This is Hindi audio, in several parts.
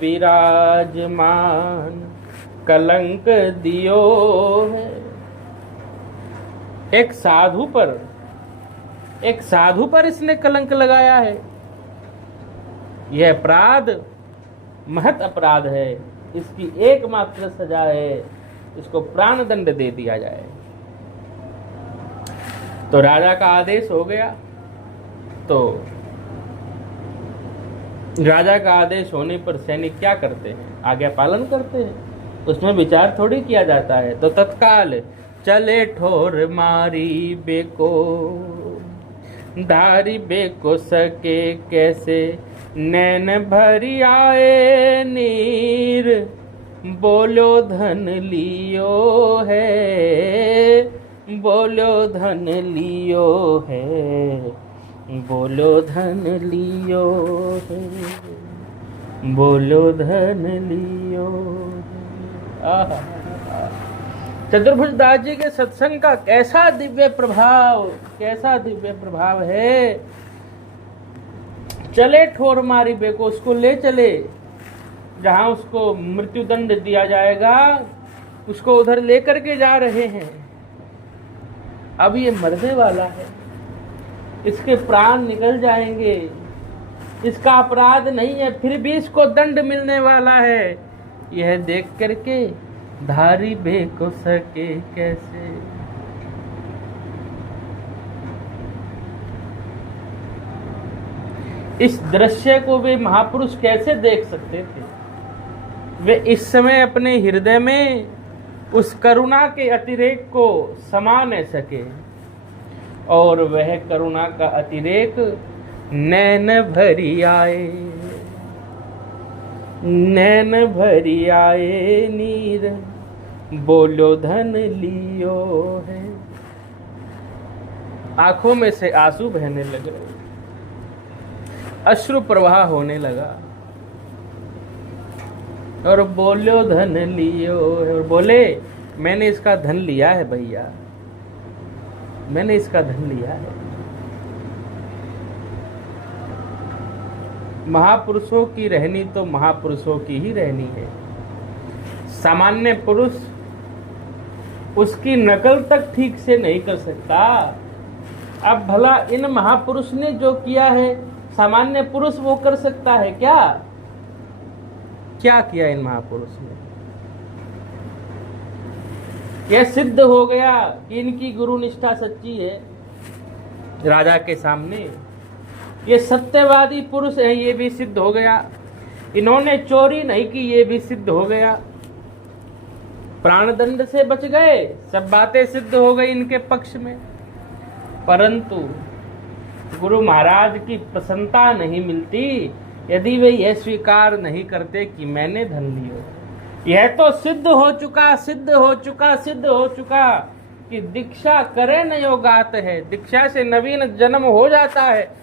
विराजमान कलंक दियो है। एक साधु पर इसने कलंक लगाया है। यह अपराध महत अपराध है। इसकी एकमात्र सजा है, इसको प्राण दंड दे दिया जाए। तो राजा का आदेश हो गया। तो राजा का आदेश होने पर सैनिक क्या करते हैं? आज्ञा पालन करते हैं। उसमें विचार थोड़ी किया जाता है। तो तत्काल चले ठोर मारी बेको, धारी बेको सके कैसे, नैन भरी आए नीर, बोलो धन लियो है, बोलो धन लियो है, बोलो धन लियो है, बोलो धन लियो है। चतुर्भुज दास जी के सत्संग का कैसा दिव्य प्रभाव है। चले ठोर मारी बेको, उसको ले चले जहां उसको मृत्युदंड दिया जाएगा, उसको उधर लेकर के जा रहे हैं। अब ये मरने वाला है, इसके प्राण निकल जाएंगे, इसका अपराध नहीं है, फिर भी इसको दंड मिलने वाला है। यह देख करके धारी बेको सके कैसे। इस दृश्य को वे महापुरुष कैसे देख सकते थे? वे इस समय अपने हृदय में उस करुणा के अतिरेक को समा न सके, और वह करुणा का अतिरेक नैन भरी आए, नैन भरी आए नीर, बोलो धन लियो है। आंखों में से आंसू बहने लगे, अश्रु प्रवाह होने लगा, और बोलो धन लियो है। और बोले, मैंने इसका धन लिया है भैया, मैंने इसका धन लिया है। महापुरुषों की रहनी तो महापुरुषों की ही रहनी है। सामान्य पुरुष उसकी नकल तक ठीक से नहीं कर सकता। अब भला इन महापुरुष ने जो किया है, सामान्य पुरुष वो कर सकता है क्या? क्या किया इन महापुरुष ने? यह सिद्ध हो गया कि इनकी गुरु निष्ठा सच्ची है। राजा के सामने ये सत्यवादी पुरुष है, ये भी सिद्ध हो गया। इन्होंने चोरी नहीं की, ये भी सिद्ध हो गया। प्राणदंड से बच गए, सब बातें सिद्ध हो गई इनके पक्ष में। परंतु गुरु महाराज की प्रसन्नता नहीं मिलती यदि वे यह स्वीकार नहीं करते कि मैंने धन लियो। यह तो सिद्ध हो चुका कि दीक्षा करे न योगात है। दीक्षा से नवीन जन्म हो जाता है।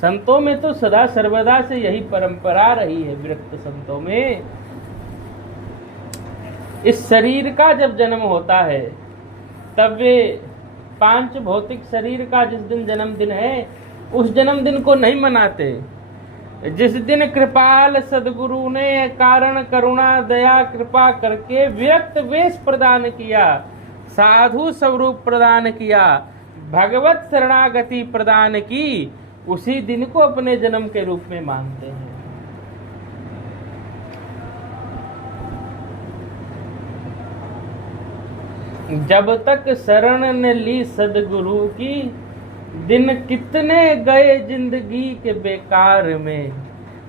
संतों में तो सदा सर्वदा से यही परंपरा रही है। विरक्त संतों में इस शरीर का जब जन्म होता है, तब वे पांच भौतिक शरीर का जिस दिन जन्मदिन है, उस जन्मदिन को नहीं मनाते। जिस दिन कृपाल सदगुरु ने कारण करुणा दया कृपा करके विरक्त वेश प्रदान किया, साधु स्वरूप प्रदान किया, भगवत शरणागति प्रदान की, उसी दिन को अपने जन्म के रूप में मानते हैं। जब तक शरण न ली सदगुरु की, दिन कितने गए जिंदगी के बेकार में।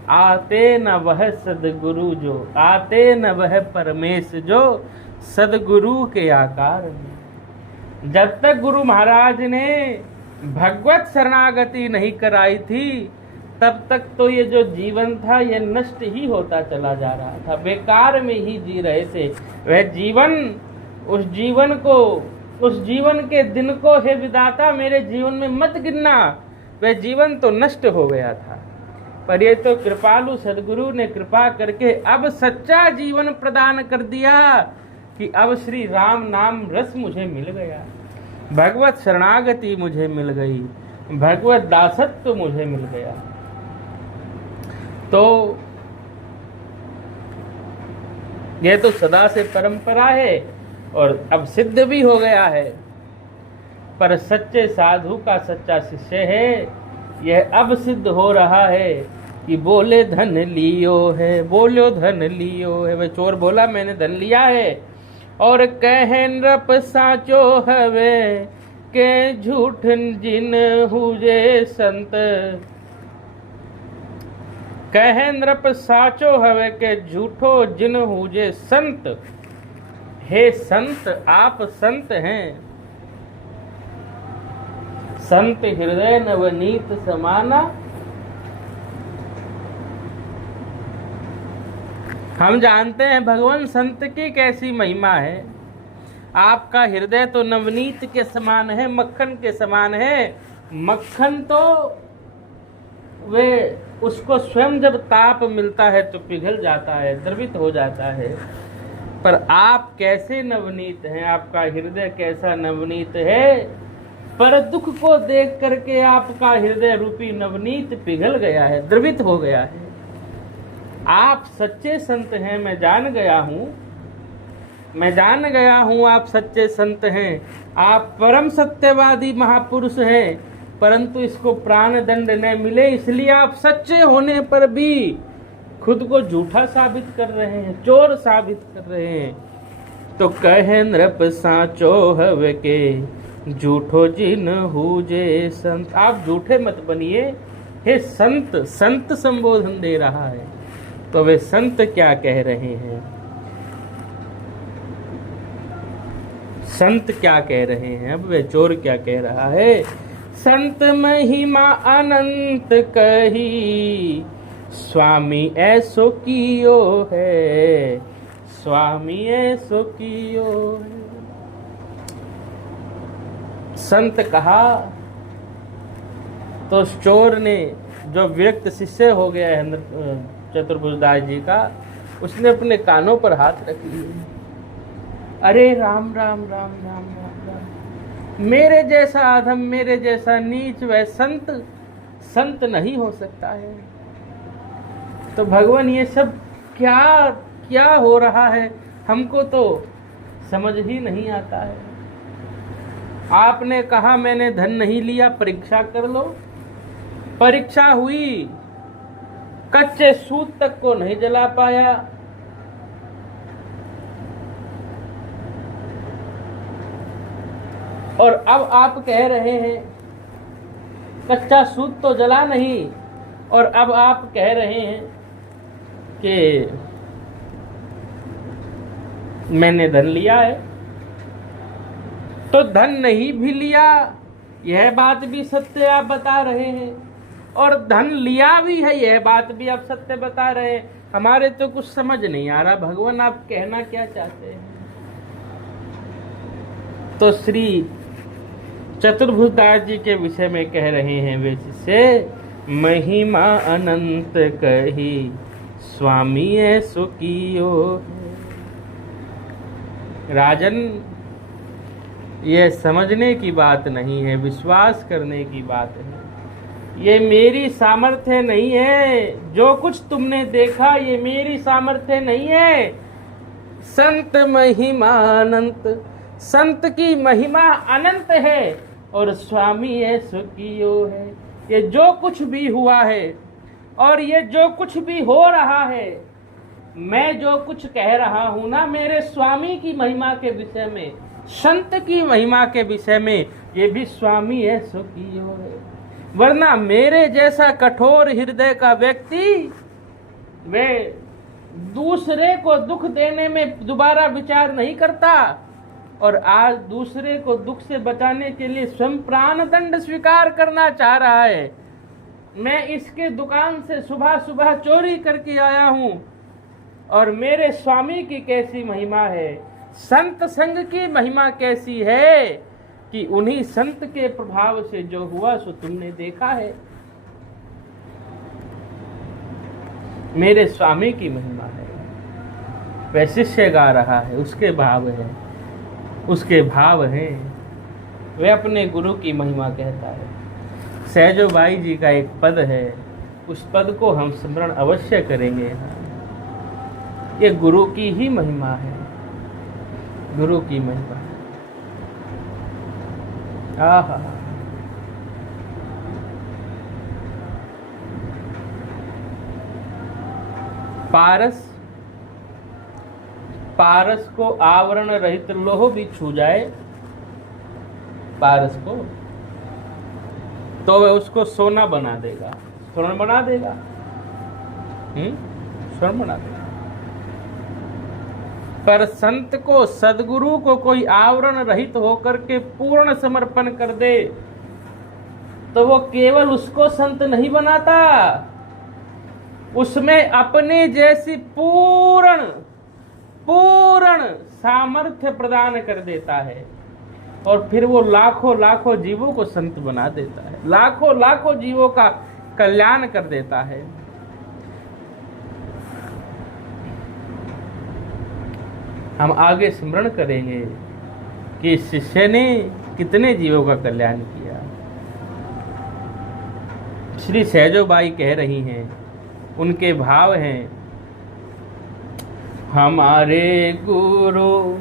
आते न वह सदगुरु जो, आते न वह परमेश जो, सदगुरु के आकार में। जब तक गुरु महाराज ने भगवत शरणागति नहीं कराई थी, तब तक तो ये जो जीवन था ये नष्ट ही होता चला जा रहा था, बेकार में ही जी रहे थे। वह जीवन, उस जीवन के दिन को हे विधाता मेरे जीवन में मत गिनना, वह जीवन तो नष्ट हो गया था। पर ये तो कृपालु सदगुरु ने कृपा करके अब सच्चा जीवन प्रदान कर दिया कि अब श्री राम नाम रस मुझे मिल गया, भगवत शरणागति मुझे मिल गई, भगवत दासत्व मुझे मिल गया। तो यह तो सदा से परंपरा है और अब सिद्ध भी हो गया है। पर सच्चे साधु का सच्चा शिष्य है, यह अब सिद्ध हो रहा है कि बोले धन लियो है, बोलो धन लियो है। वह चोर बोला मैंने धन लिया है, और कहे नृप साचो हवे के झूठ जिन हुजे संत। कहे नृप साचो हवे के झूठो जिन हुजे संत। हे संत, आप संत हैं। संत हृदय नवनीत समाना। हम जानते हैं भगवान संत की कैसी महिमा है। आपका हृदय तो नवनीत के समान है, मक्खन के समान है। मक्खन तो वे उसको स्वयं जब ताप मिलता है तो पिघल जाता है, द्रवित हो जाता है। पर आप कैसे नवनीत हैं, आपका हृदय कैसा नवनीत है। पर दुख को देख करके आपका हृदय रूपी नवनीत पिघल गया है, द्रवित हो गया है। आप सच्चे संत हैं, मैं जान गया हूँ आप सच्चे संत हैं। आप परम सत्यवादी महापुरुष हैं, परंतु इसको प्राण दंड न मिले, इसलिए आप सच्चे होने पर भी खुद को झूठा साबित कर रहे हैं, चोर साबित कर रहे हैं। तो कहे नृप साचो हवे के झूठो जिन हुजे संत। आप झूठे मत बनिए, हे संत। संत संबोधन दे रहा है। तो वे संत क्या कह रहे हैं, संत क्या कह रहे हैं, अब वे चोर क्या कह रहा है। संत महिमा अनंत कही, स्वामी ऐसो कियो है, स्वामी ऐसो कियो है। संत कहा तो चोर ने, जो विरक्त शिष्य हो गया है चतुर्भुजदास जी का, उसने अपने कानों पर हाथ रख लिए। अरे राम राम राम राम राम राम, मेरे जैसा अधम, मेरे जैसा नीच वह संत नहीं हो सकता है। तो भगवान ये सब क्या क्या हो रहा है, हमको तो समझ ही नहीं आता है। आपने कहा मैंने धन नहीं लिया, परीक्षा कर लो। परीक्षा हुई, कच्चे सूत तक को नहीं जला पाया। और अब आप कह रहे हैं कच्चा सूत तो जला नहीं, और अब आप कह रहे हैं कि मैंने धन लिया है। तो धन नहीं भी लिया, यह बात भी सत्य आप बता रहे हैं, और धन लिया भी है, यह बात भी आप सत्य बता रहे हैं। हमारे तो कुछ समझ नहीं आ रहा भगवान आप कहना क्या चाहते हैं। तो श्री चतुर्भुजदास जी के विषय में कह रहे हैं वे शिष्य, महिमा अनंत कही, स्वामी ऐसो कियो। राजन, यह समझने की बात नहीं है, विश्वास करने की बात है। ये मेरी सामर्थ्य नहीं है, जो कुछ तुमने देखा ये मेरी सामर्थ्य नहीं है। संत महिमा अनंत, संत की महिमा अनंत है, और स्वामी ऐसो कियो है। ये जो कुछ भी हुआ है और ये जो कुछ भी हो रहा है, मैं जो कुछ कह रहा हूं ना, मेरे स्वामी की महिमा के विषय में, संत की महिमा के विषय में, ये भी स्वामी ऐसो कियो है। वरना मेरे जैसा कठोर हृदय का व्यक्ति वे दूसरे को दुख देने में दोबारा विचार नहीं करता, और आज दूसरे को दुख से बचाने के लिए स्वयं प्राण दंड स्वीकार करना चाह रहा है। मैं इसके दुकान से सुबह सुबह चोरी करके आया हूं, और मेरे स्वामी की कैसी महिमा है, संत संग की महिमा कैसी है, कि उन्हीं संत के प्रभाव से जो हुआ सो तुमने देखा है। मेरे स्वामी की महिमा है, वह शिष्य गा रहा है, उसके भाव है, उसके भाव हैं, वह अपने गुरु की महिमा कहता है। सहजोबाई जी का एक पद है, उस पद को हम स्मरण अवश्य करेंगे। ये गुरु की ही महिमा है, गुरु की महिमा है। आहा, पारस, पारस को आवरण रहित लोह भी छू जाए, पारस को, तो वह उसको सोना बना देगा, स्वर्ण बना देगा, स्वर्ण बना देगा। पर संत को, सदगुरु को कोई आवरण रहित होकर के पूर्ण समर्पण कर दे तो वो केवल उसको संत नहीं बनाता, उसमें अपने जैसी पूर्ण पूर्ण सामर्थ्य प्रदान कर देता है और फिर वो लाखों लाखों जीवों को संत बना देता है, लाखों लाखों जीवों का कल्याण कर देता है। हम आगे स्मरण करेंगे कि शिष्य ने कितने जीवों का कल्याण किया। श्री सहजोबाई कह रही हैं, उनके भाव हैं, हमारे गुरु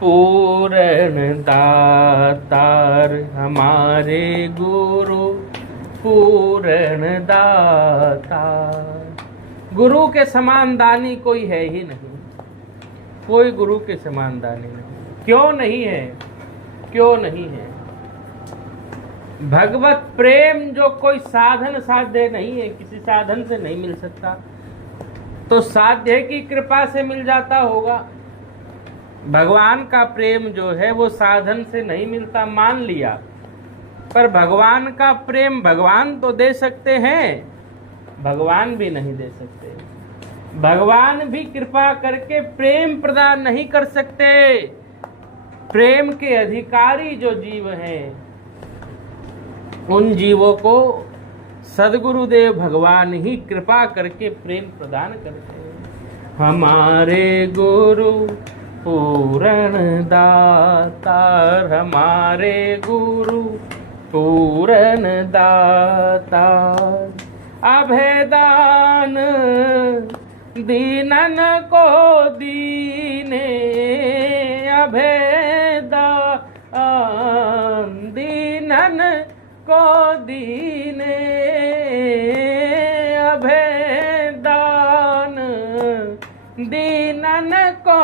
पूर्ण दातार, हमारे गुरु पूर्ण दातार। गुरु के समान दानी कोई है ही नहीं, कोई गुरु के समान दानी नहीं। क्यों नहीं है? क्यों नहीं है? भगवत प्रेम जो कोई साधन साध्य नहीं है, किसी साधन से नहीं मिल सकता, तो साध्य की कृपा से मिल जाता होगा। भगवान का प्रेम जो है वो साधन से नहीं मिलता, मान लिया, पर भगवान का प्रेम भगवान तो दे सकते हैं, भगवान भी नहीं दे सकते। भगवान भी कृपा करके प्रेम प्रदान नहीं कर सकते। प्रेम के अधिकारी जो जीव हैं, उन जीवों को सद्गुरुदेव भगवान ही कृपा करके प्रेम प्रदान करते हैं। हमारे गुरु पूर्ण दातार, हमारे गुरु पूर्ण दातार। अभेदान दीनन को दीने, अभेदान दीनन को दीने, अभेदान दीनन को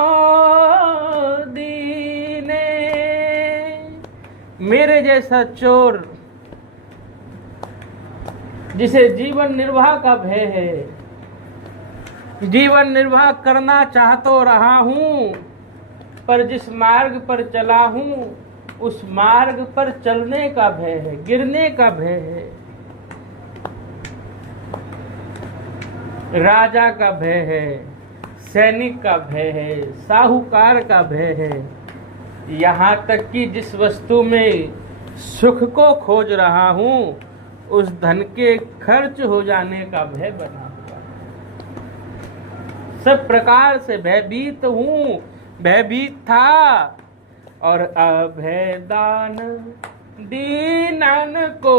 दीने। मेरे जैसा चोर जिसे जीवन निर्वाह का भय है, जीवन निर्वाह करना चाह तो रहा हूं, पर जिस मार्ग पर चला हूं उस मार्ग पर चलने का भय है, गिरने का भय है। राजा का भय है, सैनिक का भय है, साहूकार का भय है, यहाँ तक कि जिस वस्तु में सुख को खोज रहा हूं उस धन के खर्च हो जाने का भय बना हुआ है। सब प्रकार से भयभीत हूं, भयभीत था। और अभयदान दीनन को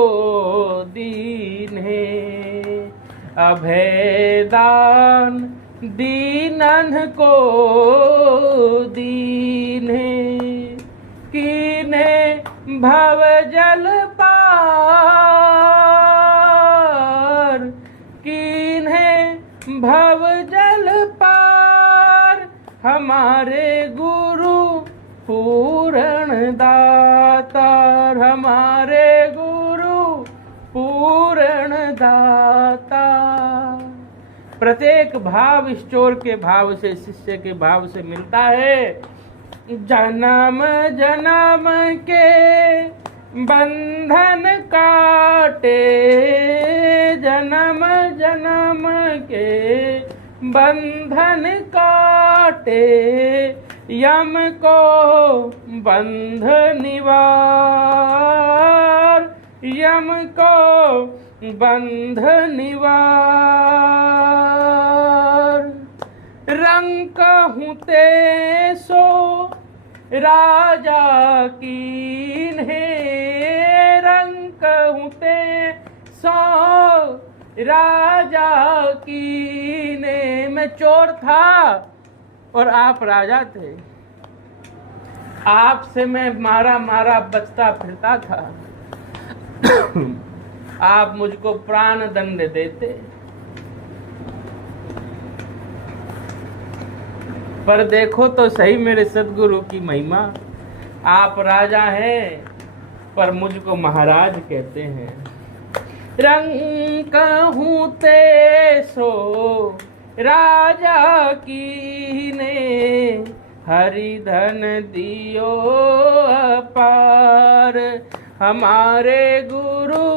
दीने, अभयदान दीनन को दीने। कीन्हे भव जल पार, कीन्हे भव जल पार। हमारे गुरु पूर्ण दातार, हमारे गुरु पूर्ण दातार। प्रत्येक भाव ईश्वर के भाव से, शिष्य के भाव से मिलता है। जन्म जन्म के बंधन काटे, जन्म जन्म के बंधन काटे। यम को बंध निवार, यम को बंध निवार। रंक हूँ ते सो राजा कीन्हे, रंक हूँ ते सो राजा कीने। मैं चोर था और आप राजा थे, आपसे मैं मारा मारा बचता फिरता था, आप मुझको प्राण दंड देते। पर देखो तो सही मेरे सदगुरु की महिमा, आप राजा हैं पर मुझको महाराज कहते हैं। रंग कहूँ ते सो राजा कीने, हरि धन दियो अपार। हमारे गुरु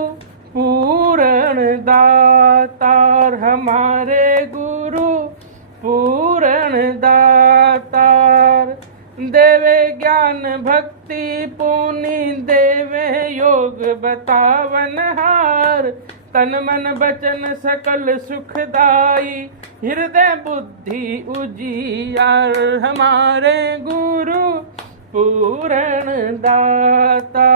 पूर्ण दातार, हमारे गुरु पूर्ण दातार। देवे ज्ञान भक्ति पुनि, देवे योग बतावन हार। तन मन वचन सकल सुखदाई, हृदय बुद्धि उजियार। हमारे गुरु पूर्ण दाता,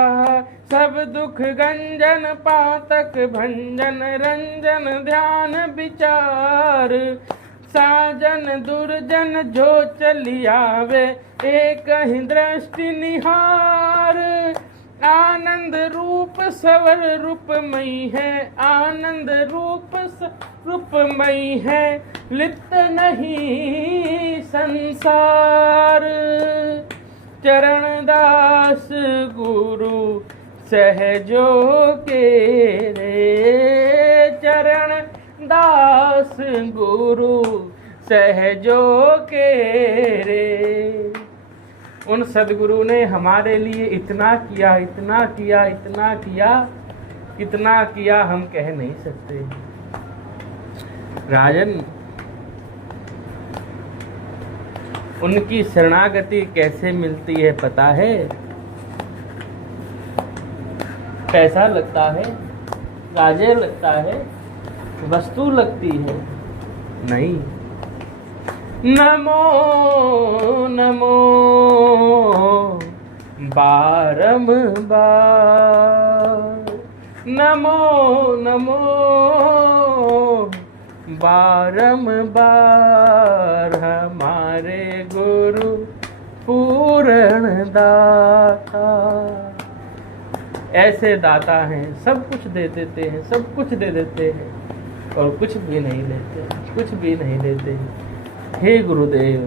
सब दुख गंजन पातक भंजन रंजन ध्यान विचार। साजन दुर्जन जो चलियावे, एक ही दृष्टि निहार। आनंद रूप सवर रूपमयी है, आनंद रूप रूपमयी है, लिप्त नहीं संसार। चरण दास गुरु सहजो के रे, चरण दास गुरु सहजो के रे। उन सदगुरु ने हमारे लिए इतना किया, इतना किया, इतना किया, कितना किया हम कह नहीं सकते। राजन, उनकी शरणागति कैसे मिलती है पता है? पैसा लगता है, राज्य लगता है, वस्तु लगती है? नहीं। नमो नमो बारंबार, नमो नमो बारंबार। हमारे गुरु पूर्ण दाता। ऐसे दाता हैं, सब कुछ दे देते हैं, सब कुछ दे देते हैं और कुछ भी नहीं लेते, कुछ भी नहीं लेते। हे गुरुदेव,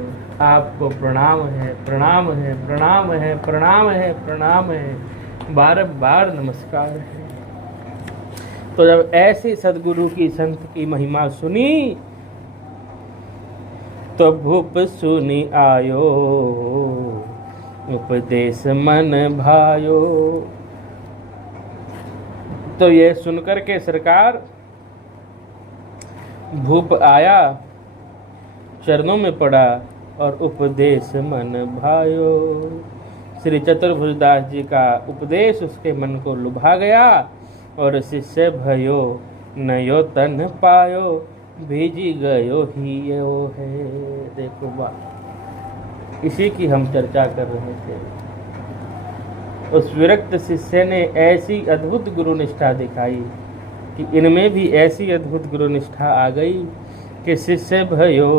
आपको प्रणाम है, प्रणाम है, प्रणाम है, प्रणाम है, प्रणाम है, बार नमस्कार है। तो जब ऐसी सदगुरु की संत की महिमा सुनी तो भूप सुनी आयो, उपदेश मन भायो। तो ये सुनकर के सरकार भूप आया, चरणों में पड़ा और उपदेश मन भायो। श्री चतुर्भुजदास जी का उपदेश उसके मन को लुभा गया और शिष्य भयो नयो तन पायो, भेजी गयो ही यो है। देखो बात, इसी की हम चर्चा कर रहे थे। उस विरक्त शिष्य ने ऐसी अद्भुत गुरु निष्ठा दिखाई कि इनमें भी ऐसी अद्भुत गुरु निष्ठा आ गई कि शिष्य भयो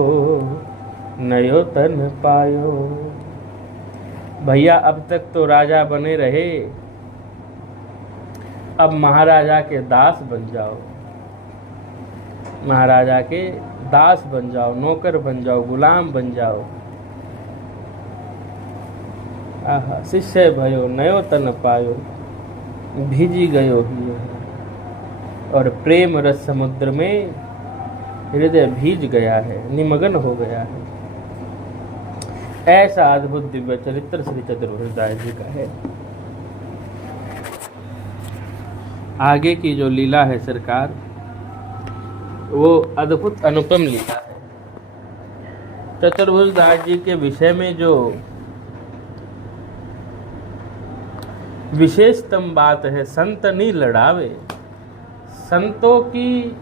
नयो तन पायो। भैया अब तक तो राजा बने रहे, अब महाराजा के दास बन जाओ, महाराजा के दास बन जाओ, नौकर बन जाओ, गुलाम बन जाओ। आहा, शिष्य भयो नयो तन पायो, भीजी गयो ही। और प्रेम रस समुद्र में हृदय भीज गया है, निमग्न हो गया है। ऐसा अद्भुत दिव्य चरित्र श्री चतुर्भुजदास जी का है। आगे की जो लीला है सरकार, वो अद्भुत अनुपम लीला है। चतुर्भुजदास जी के विषय में जो विशेषतम बात है, संत नहीं लड़ावे। संतों की